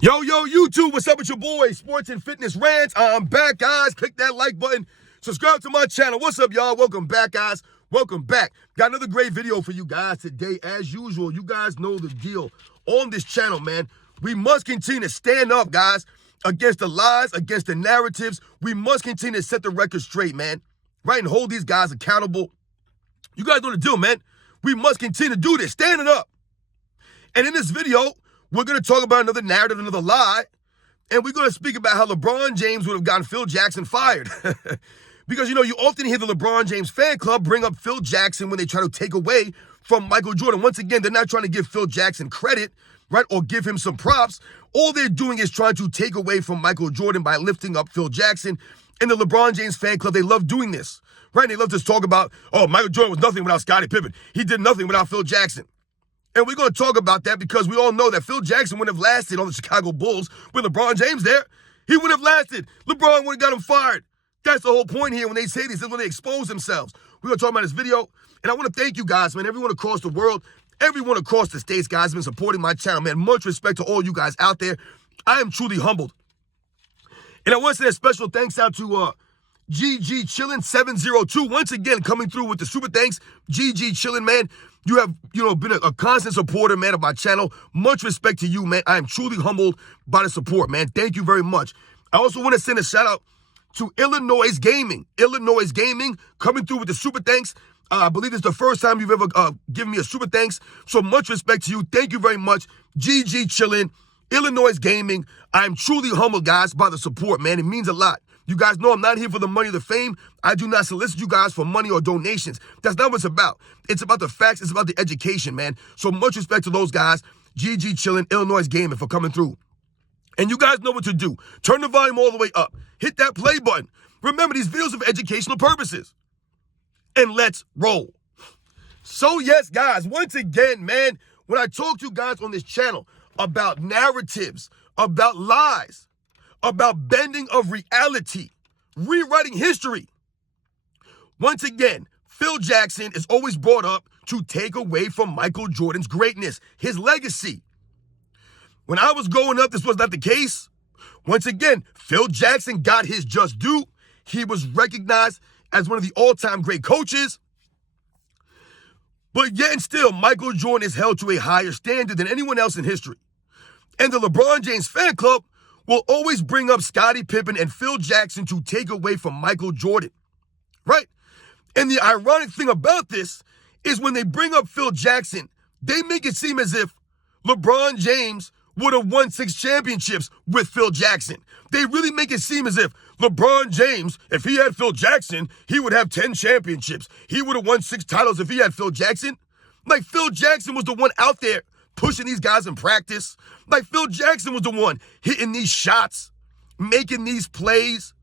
Yo, YouTube, what's up with your boy? Sports and Fitness Rants. I'm back, guys. Click that like button. Subscribe to my channel. What's up, y'all? Welcome back, guys. Welcome back. Got another great video for you guys today. As usual, you guys know the deal on this channel, man. We must continue to stand up, guys, against the lies, against the narratives. We must continue to set the record straight, man, right? And hold these guys accountable. You guys know the deal, man. We must continue to do this, standing up. And in this video, we're going to talk about another narrative, another lie, and we're going to speak about how LeBron James would have gotten Phil Jackson fired. Because, you often hear the LeBron James fan club bring up Phil Jackson when they try to take away from Michael Jordan. Once again, they're not trying to give Phil Jackson credit, right, or give him some props. All they're doing is trying to take away from Michael Jordan by lifting up Phil Jackson. And the LeBron James fan club, they love doing this, right? And they love to talk about, oh, Michael Jordan was nothing without Scottie Pippen. He did nothing without Phil Jackson. And we're going to talk about that because we all know that Phil Jackson wouldn't have lasted on the Chicago Bulls with LeBron James there. He wouldn't have lasted. LeBron would have got him fired. That's the whole point here when they say this. That's when they expose themselves. We're going to talk about this video. And I want to thank you guys, man. Everyone across the world, everyone across the states, guys, have been supporting my channel, man. Much respect to all you guys out there. I am truly humbled. And I want to say a special thanks out to GG Chillin 702. Once again, coming through with the super thanks. GG Chillin, man. You have, been a constant supporter, man, of my channel. Much respect to you, man. I am truly humbled by the support, man. Thank you very much. I also want to send a shout out to Illinois Gaming. Illinois Gaming coming through with the super thanks. I believe it's the first time you've ever given me a super thanks. So much respect to you. Thank you very much. GG Chillin, Illinois Gaming. I am truly humbled, guys, by the support, man. It means a lot. You guys know I'm not here for the money or the fame. I do not solicit you guys for money or donations. That's not what it's about. It's about the facts. It's about the education, man. So much respect to those guys. GG Chillin, Illinois Gaming, for coming through. And you guys know what to do. Turn the volume all the way up. Hit that play button. Remember, these videos are for educational purposes. And let's roll. So yes, guys, once again, man, when I talk to you guys on this channel about narratives, about lies, about bending of reality, rewriting history. Once again, Phil Jackson is always brought up to take away from Michael Jordan's greatness, his legacy. When I was growing up, this was not the case. Once again, Phil Jackson got his just due. He was recognized as one of the all-time great coaches. But yet and still, Michael Jordan is held to a higher standard than anyone else in history. And the LeBron James fan club will always bring up Scottie Pippen and Phil Jackson to take away from Michael Jordan, right? And the ironic thing about this is when they bring up Phil Jackson, they make it seem as if LeBron James would have won 6 championships with Phil Jackson. They really make it seem as if LeBron James, if he had Phil Jackson, he would have 10 championships. He would have won 6 titles if he had Phil Jackson. Like, Phil Jackson was the one out there pushing these guys in practice. Like, Phil Jackson was the one hitting these shots, making these plays.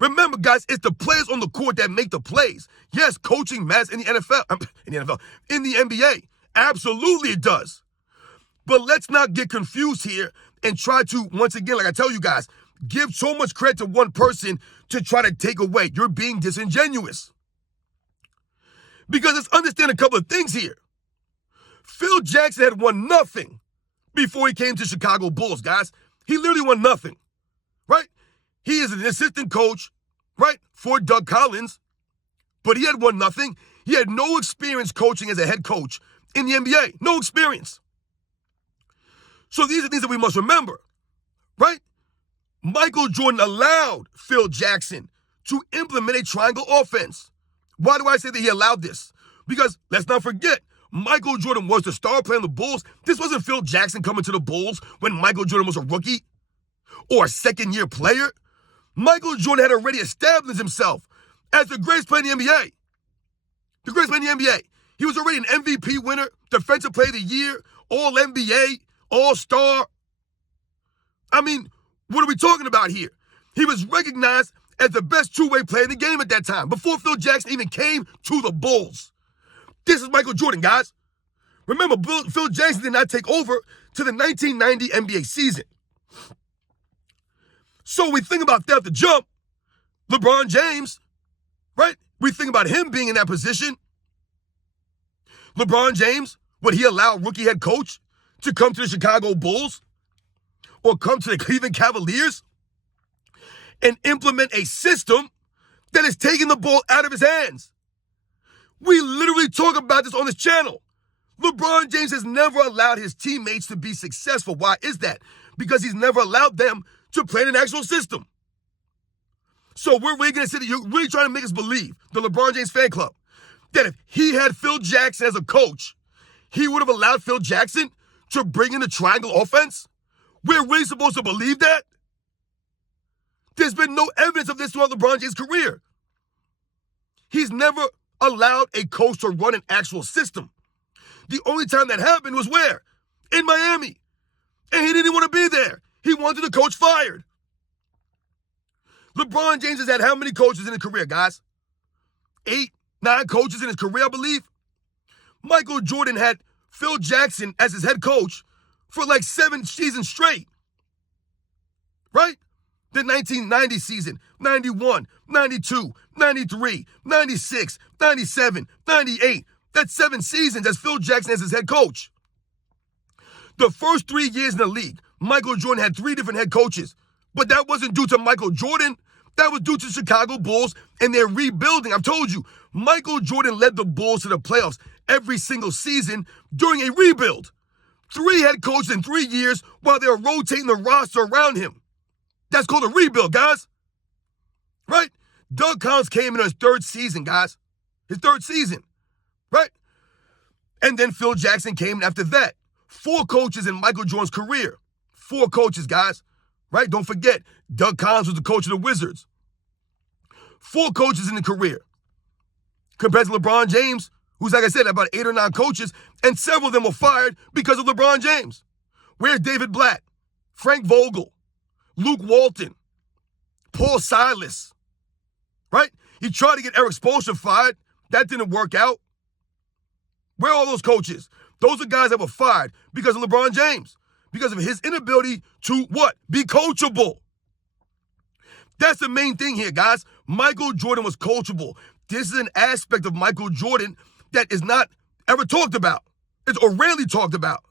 Remember, guys, it's the players on the court that make the plays. Yes, coaching matters in the NFL, in the NBA. Absolutely it does. But let's not get confused here and try to, once again, like I tell you guys, give so much credit to one person to try to take away. You're being disingenuous. Because let's understand a couple of things here. Phil Jackson had won nothing before he came to Chicago Bulls, guys. He literally won nothing, right? He is an assistant coach, right, for Doug Collins, but he had won nothing. He had no experience coaching as a head coach in the NBA. No experience. So these are things that we must remember, right? Michael Jordan allowed Phil Jackson to implement a triangle offense. Why do I say that he allowed this? Because let's not forget, Michael Jordan was the star player on the Bulls. This wasn't Phil Jackson coming to the Bulls when Michael Jordan was a rookie or a second-year player. Michael Jordan had already established himself as the greatest player in the NBA. The greatest player in the NBA. He was already an MVP winner, Defensive Player of the Year, All-NBA, All-Star. I mean, what are we talking about here? He was recognized as the best two-way player in the game at that time, before Phil Jackson even came to the Bulls. This is Michael Jordan, guys. Remember, Phil Jackson did not take over to the 1990 NBA season. So we think about that at the jump. LeBron James, right? We think about him being in that position. LeBron James, would he allow rookie head coach to come to the Chicago Bulls? or come to the Cleveland Cavaliers and implement a system that is taking the ball out of his hands. We literally talk about this on this channel. LeBron James has never allowed his teammates to be successful. Why is that? Because he's never allowed them to play in an actual system. So we're really going to sit, you're really trying to make us believe, the LeBron James fan club, that if he had Phil Jackson as a coach, he would have allowed Phil Jackson to bring in the triangle offense? We're really supposed to believe that? There's been no evidence of this throughout LeBron James' career. He's never allowed a coach to run an actual system. The only time that happened was where? In Miami. And he didn't want to be there. He wanted the coach fired. LeBron James has had how many coaches in his career, guys? 8, 9 coaches in his career, I believe. Michael Jordan had Phil Jackson as his head coach for like 7 seasons straight. Right? The 1990 season, 91, 92, 93, 96, 97, 98. That's 7 seasons as Phil Jackson as his head coach. The first 3 years in the league, Michael Jordan had 3 different head coaches. But that wasn't due to Michael Jordan. That was due to the Chicago Bulls and their rebuilding. I've told you, Michael Jordan led the Bulls to the playoffs every single season during a rebuild. 3 head coaches in 3 years while they were rotating the roster around him. That's called a rebuild, guys. Right? Doug Collins came in his 3rd season, guys. His 3rd season. Right? And then Phil Jackson came in after that. 4 coaches in Michael Jordan's career. 4 coaches, guys. Right? Don't forget, Doug Collins was the coach of the Wizards. 4 coaches in the career. Compared to LeBron James, who's, like I said, about 8 or 9 coaches, and several of them were fired because of LeBron James. Where's David Blatt? Frank Vogel? Luke Walton? Paul Silas? Right? He tried to get Eric Spoelstra fired. That didn't work out. Where are all those coaches? Those are guys that were fired because of LeBron James. Because of his inability to what? Be coachable. That's the main thing here, guys. Michael Jordan was coachable. This is an aspect of Michael Jordan that is not ever talked about. It's or rarely talked about.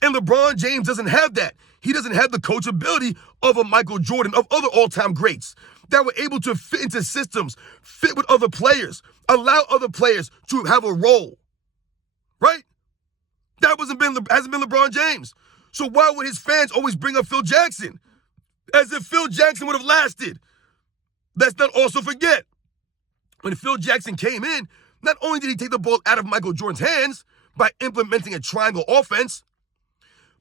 And LeBron James doesn't have that. He doesn't have the coachability of a Michael Jordan, of other all-time greats that were able to fit into systems, fit with other players, allow other players to have a role. Right? That hasn't been LeBron James. So why would his fans always bring up Phil Jackson? As if Phil Jackson would have lasted. Let's not also forget, when Phil Jackson came in, not only did he take the ball out of Michael Jordan's hands by implementing a triangle offense,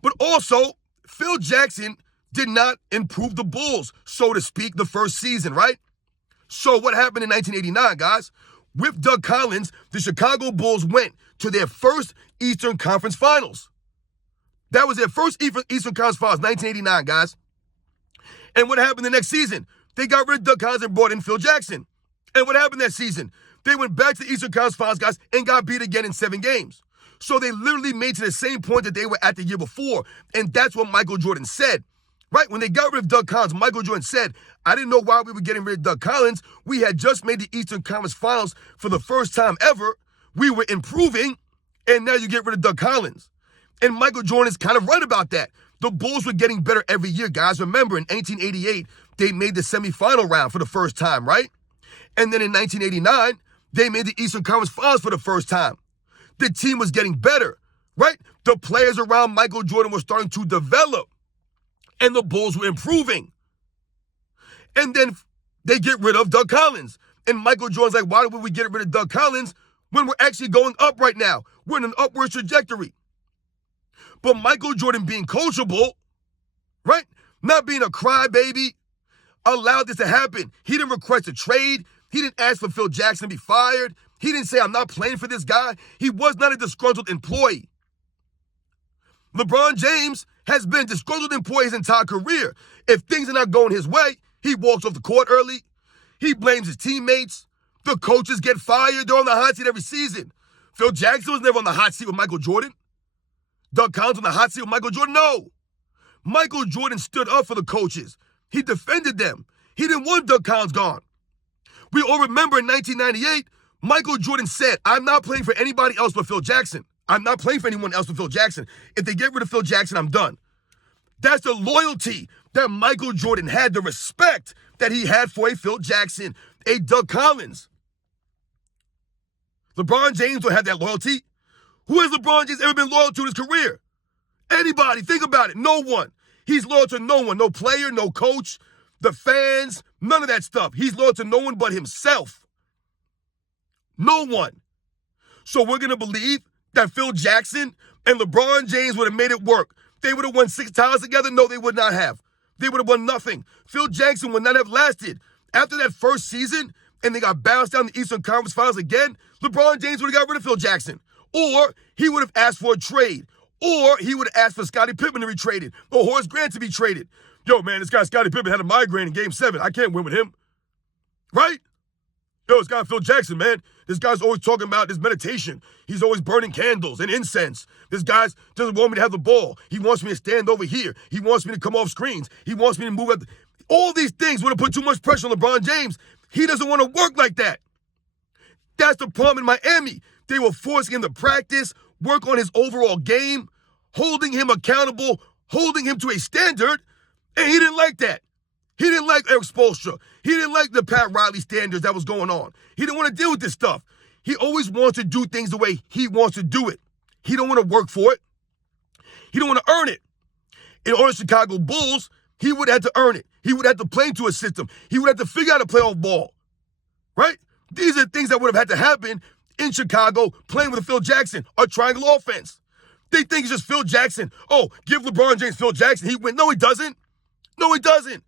but also Phil Jackson did not improve the Bulls, so to speak, the first season, right? So what happened in 1989, guys? With Doug Collins, the Chicago Bulls went to their first Eastern Conference Finals. That was their first Eastern Conference Finals, 1989, guys. And what happened the next season? They got rid of Doug Collins and brought in Phil Jackson. And what happened that season? They went back to the Eastern Conference Finals, guys, and got beat again in 7 games. So they literally made to the same point that they were at the year before. And that's what Michael Jordan said. Right? When they got rid of Doug Collins, Michael Jordan said, I didn't know why we were getting rid of Doug Collins. We had just made the Eastern Conference Finals for the first time ever. We were improving, and now you get rid of Doug Collins. And Michael Jordan is kind of right about that. The Bulls were getting better every year, guys. Remember, in 1888, they made the semifinal round for the first time, right? And then in 1989, they made the Eastern Conference Finals for the first time. The team was getting better, right? The players around Michael Jordan were starting to develop, and the Bulls were improving. And then they get rid of Doug Collins. And Michael Jordan's like, why would we get rid of Doug Collins when we're actually going up right now? We're in an upward trajectory. But Michael Jordan being coachable, right? Not being a crybaby, allowed this to happen. He didn't request a trade. He didn't ask for Phil Jackson to be fired. He didn't say, I'm not playing for this guy. He was not a disgruntled employee. LeBron James has been a disgruntled employee his entire career. If things are not going his way, he walks off the court early. He blames his teammates. The coaches get fired. They're on the hot seat every season. Phil Jackson was never on the hot seat with Michael Jordan. Doug Collins on the hot seat with Michael Jordan? No. Michael Jordan stood up for the coaches. He defended them. He didn't want Doug Collins gone. We all remember in 1998, Michael Jordan said, I'm not playing for anybody else but Phil Jackson. I'm not playing for anyone else but Phil Jackson. If they get rid of Phil Jackson, I'm done. That's the loyalty that Michael Jordan had, the respect that he had for a Phil Jackson, a Doug Collins. LeBron James don't have that loyalty. Who has LeBron James ever been loyal to in his career? Anybody, think about it. No one. He's loyal to no one. No player, no coach, the fans, none of that stuff. He's loyal to no one but himself. No one. So we're going to believe that Phil Jackson and LeBron James would have made it work. They would have won 6 titles together? No, they would not have. They would have won nothing. Phil Jackson would not have lasted. After that first season, and they got bounced down the Eastern Conference Finals again, LeBron James would have got rid of Phil Jackson. Or he would have asked for a trade. Or he would have asked for Scottie Pippen to be traded. Or Horace Grant to be traded. Yo, man, this guy Scottie Pippen had a migraine in Game 7. I can't win with him. Right? Yo, this guy Phil Jackson, man. This guy's always talking about this meditation. He's always burning candles and incense. This guy doesn't want me to have the ball. He wants me to stand over here. He wants me to come off screens. He wants me to move up. All these things would have put too much pressure on LeBron James. He doesn't want to work like that. That's the problem in Miami. They were forcing him to practice, work on his overall game, holding him accountable, holding him to a standard, and he didn't like that. He didn't like Eric Spoelstra. He didn't like the Pat Riley standards that was going on. He didn't want to deal with this stuff. He always wants to do things the way he wants to do it. He don't want to work for it. He don't want to earn it. In order to Chicago Bulls, he would have to earn it. He would have to play into a system. He would have to figure out a playoff ball. Right? These are things that would have had to happen in Chicago playing with Phil Jackson, a triangle offense. They think it's just Phil Jackson. Oh, give LeBron James Phil Jackson. He win. No, he doesn't. No, he doesn't.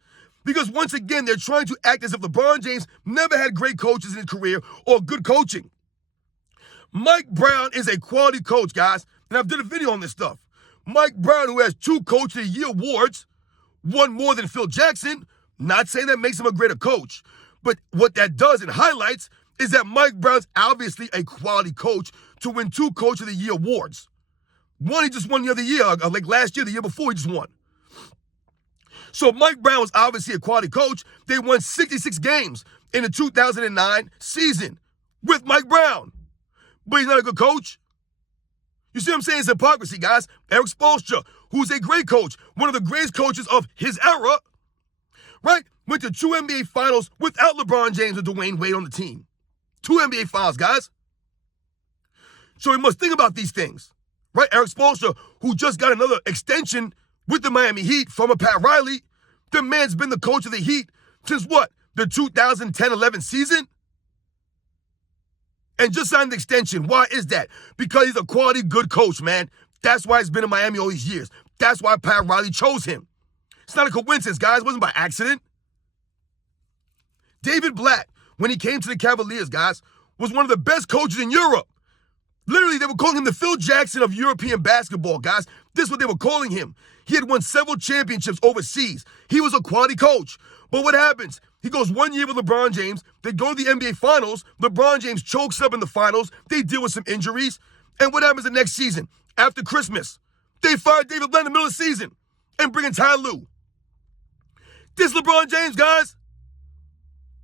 Because once again, they're trying to act as if LeBron James never had great coaches in his career or good coaching. Mike Brown is a quality coach, guys. And I've done a video on this stuff. Mike Brown, who has 2 Coach of the Year awards, one more than Phil Jackson, not saying that makes him a greater coach. But what that does and highlights is that Mike Brown's obviously a quality coach to win 2 Coach of the Year awards. One he just won the other year, like last year, the year before he just won. So Mike Brown was obviously a quality coach. They won 66 games in the 2009 season with Mike Brown. But he's not a good coach. You see what I'm saying? It's hypocrisy, guys. Eric Spoelstra, who's a great coach, one of the greatest coaches of his era, right? Went to 2 NBA Finals without LeBron James and Dwayne Wade on the team. 2 NBA Finals, guys. So we must think about these things, right? Eric Spoelstra, who just got another extension with the Miami Heat from a Pat Riley. The man's been the coach of the Heat since what? The 2010-11 season? And just signed the extension. Why is that? Because he's a quality, good coach, man. That's why he's been in Miami all these years. That's why Pat Riley chose him. It's not a coincidence, guys. It wasn't by accident. David Blatt, when he came to the Cavaliers, guys, was one of the best coaches in Europe. Literally, they were calling him the Phil Jackson of European basketball, guys. This is what they were calling him. He had won several championships overseas. He was a quality coach. But what happens? He goes 1 year with LeBron James. They go to the NBA Finals. LeBron James chokes up in the finals. They deal with some injuries. And what happens the next season? After Christmas, they fire David Blatt in the middle of the season and bring in Ty Lue. This LeBron James, guys.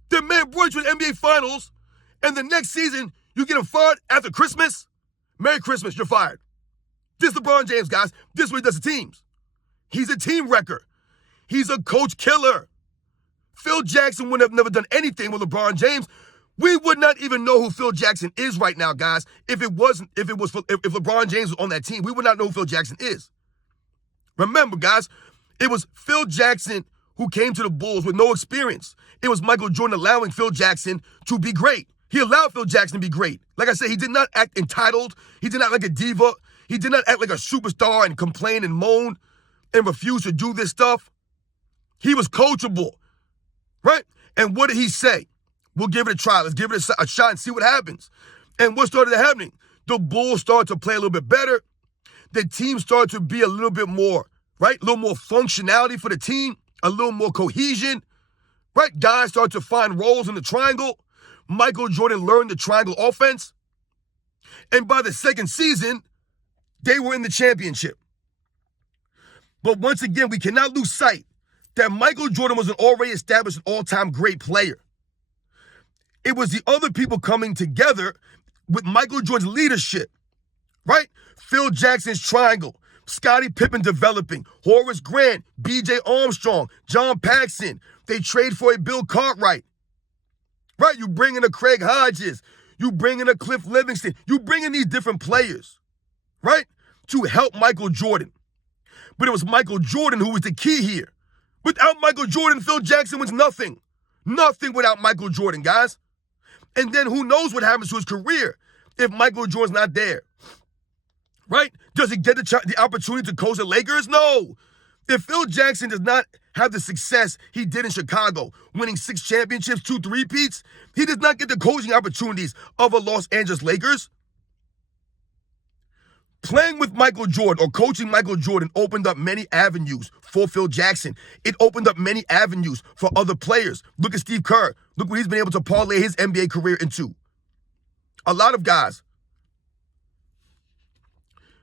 The man brought you to the NBA Finals, and the next season, you get him fired after Christmas? Merry Christmas, you're fired. This LeBron James, guys. This is what he does to teams. He's a team wrecker. He's a coach killer. Phil Jackson would have never done anything with LeBron James. We would not even know who Phil Jackson is right now, guys. If LeBron James was on that team, we would not know who Phil Jackson is. Remember, guys, it was Phil Jackson who came to the Bulls with no experience. It was Michael Jordan allowing Phil Jackson to be great. He allowed Phil Jackson to be great. Like I said, he did not act entitled. He did not act like a diva. He did not act like a superstar and complain and moan and refuse to do this stuff. He was coachable, right? And what did he say? We'll give it a try. Let's give it a shot and see what happens. And what started happening? The Bulls started to play a little bit better. The team started to be a little bit more, right? A little more functionality for the team, a little more cohesion, right? Guys started to find roles in the triangle. Michael Jordan learned the triangle offense. And by the second season, they were in the championship. But once again, we cannot lose sight that Michael Jordan was an already established all-time great player. It was the other people coming together with Michael Jordan's leadership, right? Phil Jackson's triangle, Scottie Pippen developing, Horace Grant, B.J. Armstrong, John Paxson. They trade for a Bill Cartwright. Right? You bring in a Craig Hodges. You bring in a Cliff Livingston. You bring in these different players, right, to help Michael Jordan. But it was Michael Jordan who was the key here. Without Michael Jordan, Phil Jackson was nothing. Nothing without Michael Jordan, guys. And then who knows what happens to his career if Michael Jordan's not there, right? Does he get the opportunity to coach the Lakers? No. If Phil Jackson does not have the success he did in Chicago, winning 6 championships, 2 three-peats, he does not get the coaching opportunities of a Los Angeles Lakers. Playing with Michael Jordan or coaching Michael Jordan opened up many avenues for Phil Jackson. It opened up many avenues for other players. Look at Steve Kerr. Look what he's been able to parlay his NBA career into. A lot of guys.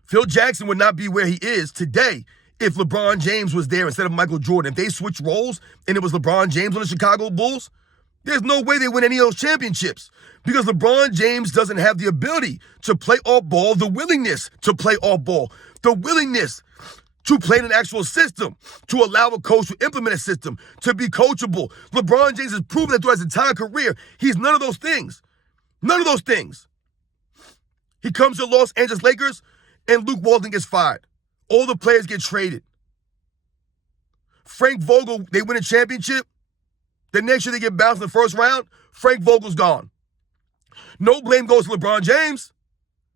Phil Jackson would not be where he is today if LeBron James was there instead of Michael Jordan. If they switched roles and it was LeBron James on the Chicago Bulls, there's no way they win any of those championships because LeBron James doesn't have the ability to play off ball, the willingness to play off ball, the willingness to play in an actual system, to allow a coach to implement a system, to be coachable. LeBron James has proven that throughout his entire career, he's none of those things. None of those things. He comes to Los Angeles Lakers and Luke Walton gets fired. All the players get traded. Frank Vogel, they win a championship. The next year they get bounced in the first round. Frank Vogel's gone. No blame goes to LeBron James.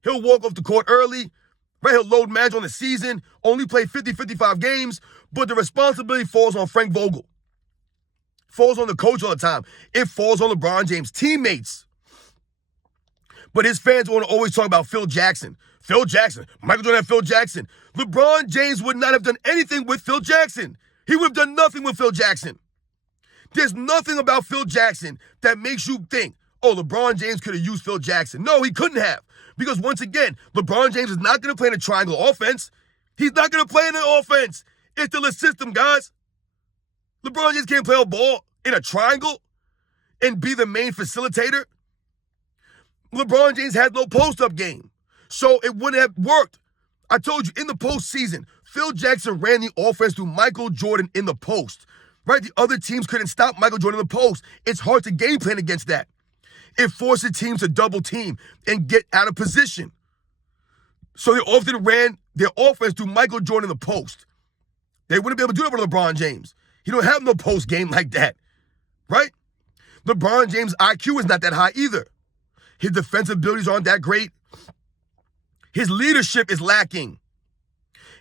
He'll walk off the court early. Right? He'll load manage on the season, only play 50, 55 games, but the responsibility falls on Frank Vogel. Falls on the coach all the time. It falls on LeBron James' teammates. But his fans want to always talk about Phil Jackson. Phil Jackson. Michael Jordan had Phil Jackson. LeBron James would not have done anything with Phil Jackson. He would have done nothing with Phil Jackson. There's nothing about Phil Jackson that makes you think, oh, LeBron James could have used Phil Jackson. No, he couldn't have. Because once again, LeBron James is not going to play in a triangle offense. He's not going to play in an offense. It's still a system, guys. LeBron James can't play a ball in a triangle and be the main facilitator. LeBron James has no post-up game. So it wouldn't have worked. I told you, in the postseason, Phil Jackson ran the offense through Michael Jordan in the post. Right? The other teams couldn't stop Michael Jordan in the post. It's hard to game plan against that. It forces teams to double team and get out of position. So they often ran their offense through Michael Jordan in the post. They wouldn't be able to do that with LeBron James. He don't have no post game like that. Right? LeBron James' IQ is not that high either. His defensive abilities aren't that great. His leadership is lacking.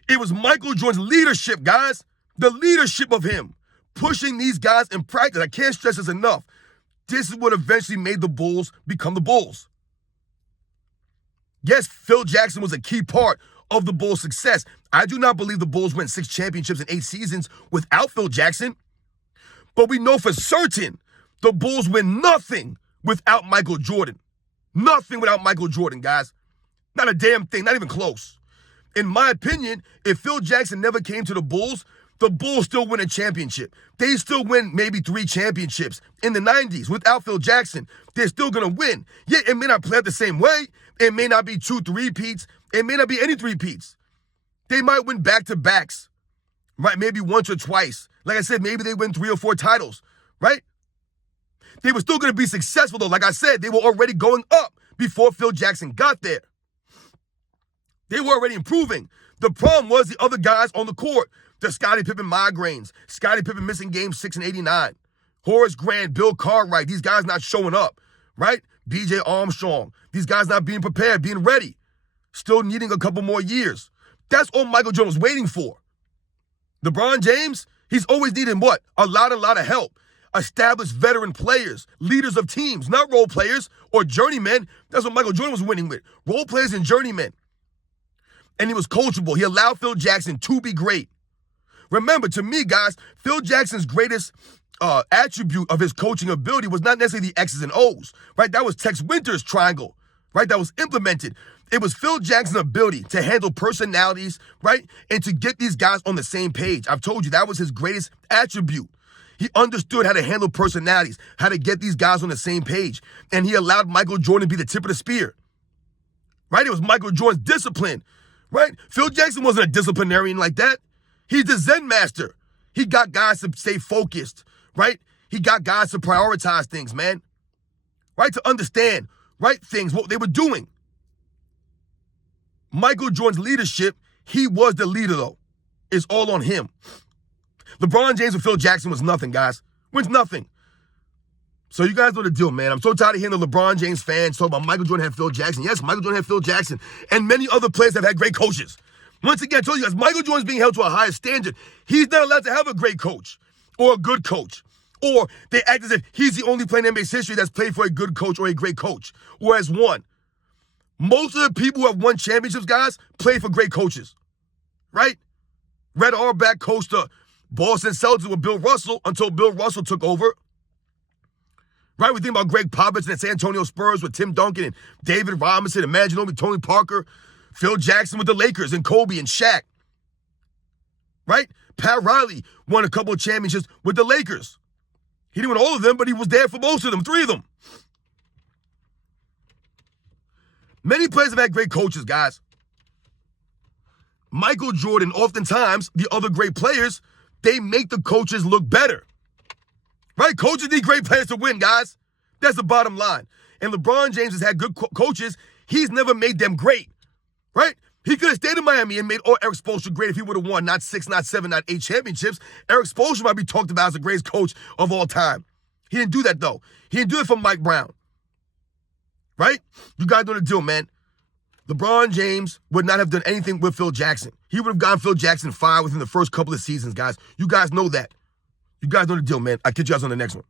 It was Michael Jordan's leadership, guys. The leadership of him. Pushing these guys in practice. I can't stress this enough. This is what eventually made the Bulls become the Bulls. Yes, Phil Jackson was a key part of the Bulls' success. I do not believe the Bulls win 6 championships in 8 seasons without Phil Jackson. But we know for certain the Bulls win nothing without Michael Jordan. Nothing without Michael Jordan, guys. Not a damn thing, not even close. In my opinion, if Phil Jackson never came to the Bulls still win a championship. They still win maybe 3 championships in the 90s. Without Phil Jackson, they're still going to win. Yeah, it may not play out the same way. It may not be 2 three-peats. It may not be any three-peats. They might win back-to-backs, right? Maybe once or twice. Like I said, maybe they win 3 or 4 titles, right? They were still going to be successful, though. Like I said, they were already going up before Phil Jackson got there. They were already improving. The problem was the other guys on the court. The Scottie Pippen migraines. Scottie Pippen missing game 6 in 89. Horace Grant, Bill Cartwright. These guys not showing up, right? B.J. Armstrong. These guys not being prepared, being ready. Still needing a couple more years. That's all Michael Jordan was waiting for. LeBron James, he's always needed what? A lot of help. Established veteran players, leaders of teams, not role players or journeymen. That's what Michael Jordan was winning with. Role players and journeymen. And he was coachable. He allowed Phil Jackson to be great. Remember, to me, guys, Phil Jackson's greatest attribute of his coaching ability was not necessarily the X's and O's, right? That was Tex Winter's triangle, right? That was implemented. It was Phil Jackson's ability to handle personalities, right? And to get these guys on the same page. I've told you that was his greatest attribute. He understood how to handle personalities, how to get these guys on the same page. And he allowed Michael Jordan to be the tip of the spear, right? It was Michael Jordan's discipline, right? Phil Jackson wasn't a disciplinarian like that. He's the Zen master. He got guys to stay focused, right? He got guys to prioritize things, man. Right? To understand, right, things, what they were doing. Michael Jordan's leadership, he was the leader, though. It's all on him. LeBron James with Phil Jackson was nothing, guys. Wins nothing. So you guys know the deal, man. I'm so tired of hearing the LeBron James fans talk about Michael Jordan had Phil Jackson. Yes, Michael Jordan had Phil Jackson. And many other players have had great coaches. Once again, I told you guys, Michael Jordan's being held to a higher standard. He's not allowed to have a great coach or a good coach. Or they act as if he's the only player in NBA's history that's played for a good coach or a great coach or has won. Most of the people who have won championships, guys, played for great coaches, right? Red Auerbach coached the Boston Celtics with Bill Russell until Bill Russell took over. Right? We think about Greg Popovich and the San Antonio Spurs with Tim Duncan and David Robinson and Magic Johnson, Tony Parker, Phil Jackson with the Lakers and Kobe and Shaq. Right? Pat Riley won a couple of championships with the Lakers. He didn't win all of them, but he was there for most of them, 3 of them. Many players have had great coaches, guys. Michael Jordan, oftentimes, the other great players, they make the coaches look better. Right? Coaches need great players to win, guys. That's the bottom line. And LeBron James has had good coaches. He's never made them great. Right? He could have stayed in Miami and made Eric Spoelstra great if he would have won not 6, not 7, not 8 championships. Eric Spoelstra might be talked about as the greatest coach of all time. He didn't do that, though. He didn't do it for Mike Brown. Right? You guys know the deal, man. LeBron James would not have done anything with Phil Jackson. He would have gotten Phil Jackson fired within the first couple of seasons, guys. You guys know that. You guys know the deal, man. I'll catch you guys on the next one.